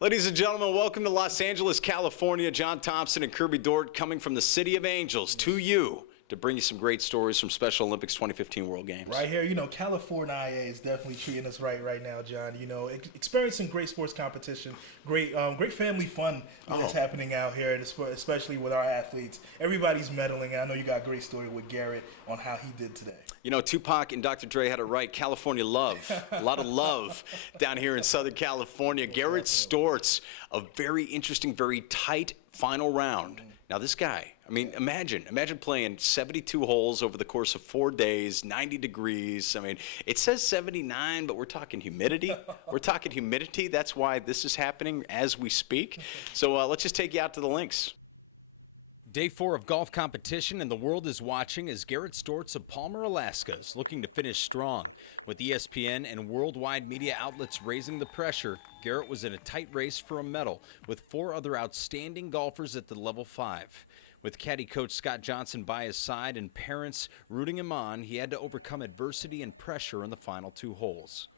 Ladies and gentlemen, welcome to Los Angeles, California. John Thompson and Kerby Dort coming from the City of Angels to you to bring you some great stories from Special Olympics 2015 World Games. Right here, California is definitely treating us right now, John. Experiencing great sports competition, great family fun that's happening out here, and especially with our athletes. Everybody's medaling, and I know you got a great story with Garrett on how he did today. Tupac and Dr. Dre had it right. California love. A lot of love down here in Southern California. Garrett Stortz, a very interesting, very tight final round. Now this guy, imagine playing 72 holes over the course of 4 days, 90 degrees. It says 79, but we're talking humidity. That's why this is happening as we speak. So let's just take you out to the links. Day 4 of golf competition, and the world is watching as Garrett Stortz of Palmer, Alaska is looking to finish strong. With ESPN and worldwide media outlets raising the pressure, Garrett was in a tight race for a medal with 4 other outstanding golfers at the level 5. With caddy coach Scott Johnson by his side and parents rooting him on, he had to overcome adversity and pressure in the final 2 holes.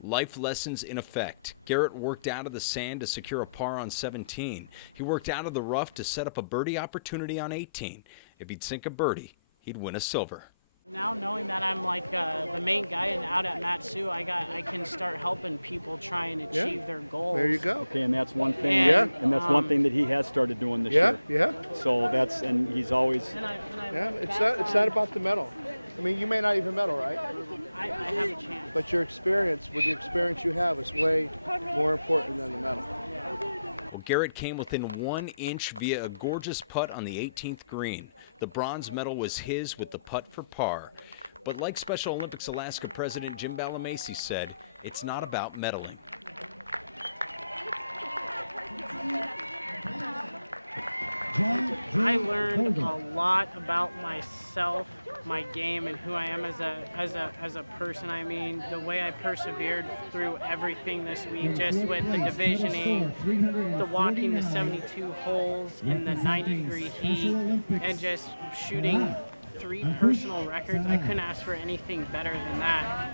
Life lessons in effect. Garrett worked out of the sand to secure a par on 17. He worked out of the rough to set up a birdie opportunity on 18. If he'd sink a birdie, he'd win a silver. Well, Garrett came within 1 inch via a gorgeous putt on the 18th green. The bronze medal was his with the putt for par. But like Special Olympics Alaska President Jim Balamacy said, it's not about medaling.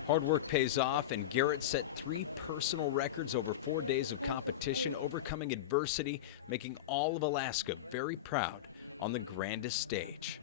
Hard work pays off, and Garrett set 3 personal records over 4 days of competition, overcoming adversity, making all of Alaska very proud on the grandest stage.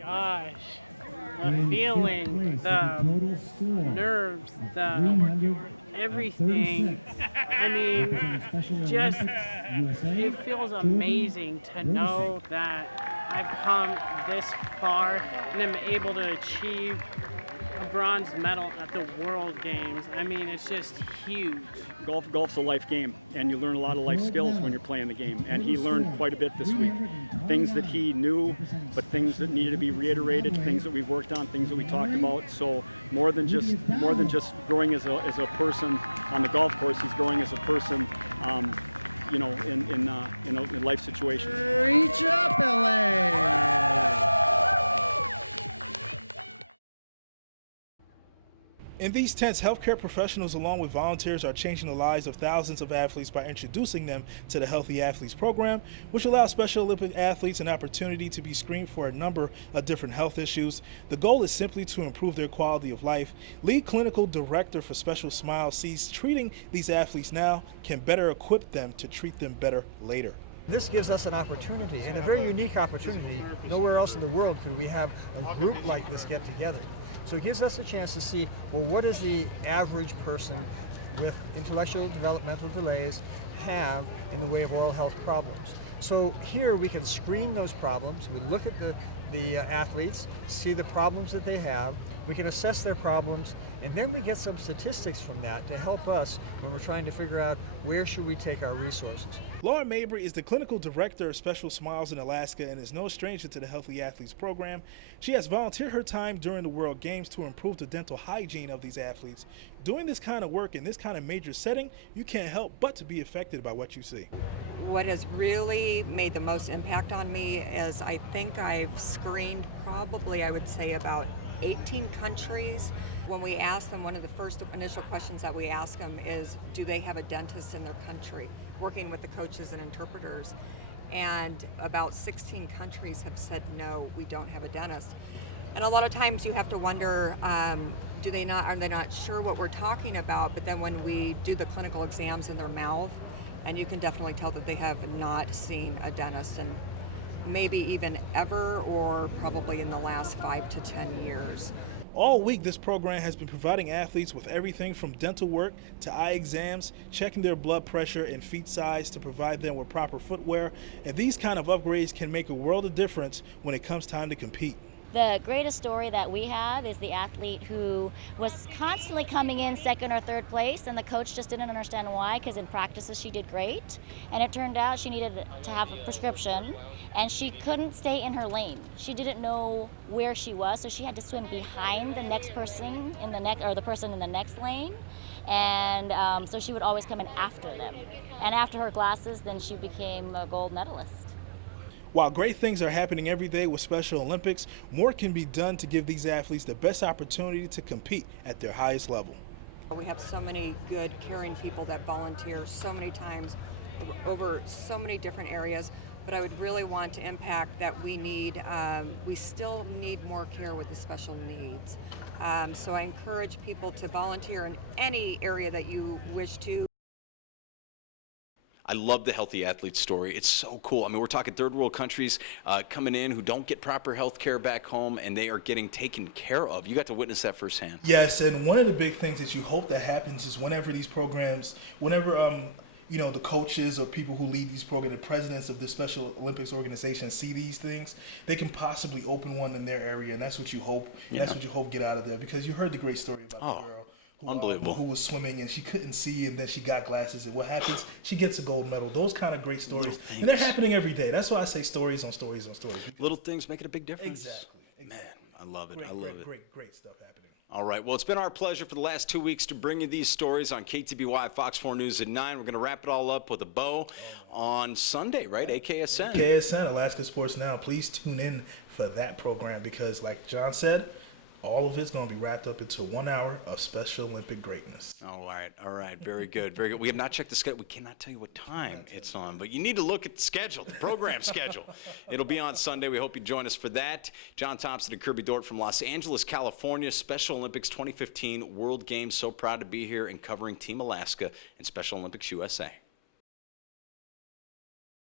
In these tents, healthcare professionals along with volunteers are changing the lives of thousands of athletes by introducing them to the Healthy Athletes Program, which allows Special Olympic athletes an opportunity to be screened for a number of different health issues. The goal is simply to improve their quality of life. Lead Clinical Director for Special Smiles sees treating these athletes now can better equip them to treat them better later. This gives us an opportunity, and a very unique opportunity. Nowhere else in the world could we have a group like this get together. So it gives us a chance to see, well, what does the average person with intellectual developmental delays have in the way of oral health problems? So here we can screen those problems. We look at the athletes, see the problems that they have. We can assess their problems, and then we get some statistics from that to help us when we're trying to figure out where should we take our resources. Laura Mabry is the clinical director of Special Smiles in Alaska and is no stranger to the Healthy Athletes program. She has volunteered her time during the World Games to improve the dental hygiene of these athletes. Doing this kind of work in this kind of major setting, you can't help but to be affected by what you see. What has really made the most impact on me is I think I've screened probably, I would say, about 18 countries. When we ask them, one of the first initial questions that we ask them is, do they have a dentist in their country, working with the coaches and interpreters? And about 16 countries have said, no, we don't have a dentist. And a lot of times you have to wonder, are they not sure what we're talking about? But then when we do the clinical exams in their mouth, and you can definitely tell that they have not seen a dentist, and maybe even ever, or probably in the last 5 to 10 years. All week, this program has been providing athletes with everything from dental work to eye exams, checking their blood pressure and feet size to provide them with proper footwear. And these kind of upgrades can make a world of difference when it comes time to compete. The greatest story that we have is the athlete who was constantly coming in second or third place, and the coach just didn't understand why, because in practices she did great, and it turned out she needed to have a prescription, and she couldn't stay in her lane. She didn't know where she was, so she had to swim behind the next person in the person in the next lane, and so she would always come in after them. And after her glasses, then she became a gold medalist. While great things are happening every day with Special Olympics, more can be done to give these athletes the best opportunity to compete at their highest level. We have so many good, caring people that volunteer so many times over so many different areas, but I would really want to impact that we still need more care with the special needs. So I encourage people to volunteer in any area that you wish to. I love the Healthy Athlete story. It's so cool. I mean, we're talking third world countries coming in who don't get proper health care back home, and they are getting taken care of. You got to witness that firsthand. Yes, and one of the big things that you hope that happens is whenever these programs, the coaches or people who lead these programs, the presidents of the Special Olympics organization see these things, they can possibly open one in their area, and that's what you hope. Yeah. That's what you hope get out of there, because you heard the great story about the girl. Unbelievable. Who was swimming and she couldn't see, and then she got glasses, and what happens? She gets a gold medal. Those kind of great stories, and they're happening every day. That's why I say stories on stories on stories. Little things making a big difference. Exactly. Man, I love it. Great, I love it. Great stuff happening. All right. Well, it's been our pleasure for the last 2 weeks to bring you these stories on KTBY Fox 4 News at 9. We're going to wrap it all up with a bow on Sunday, right? AKSN. AKSN, Alaska Sports Now. Please tune in for that program, because, like John said, all of it's going to be wrapped up into 1 hour of Special Olympic greatness. All right. Very good. Very good. We have not checked the schedule. We cannot tell you what time it's on, but you need to look at the schedule, the program schedule. It'll be on Sunday. We hope you join us for that. John Thompson and Kerby Dort from Los Angeles, California, Special Olympics 2015 World Games. So proud to be here and covering Team Alaska and Special Olympics USA.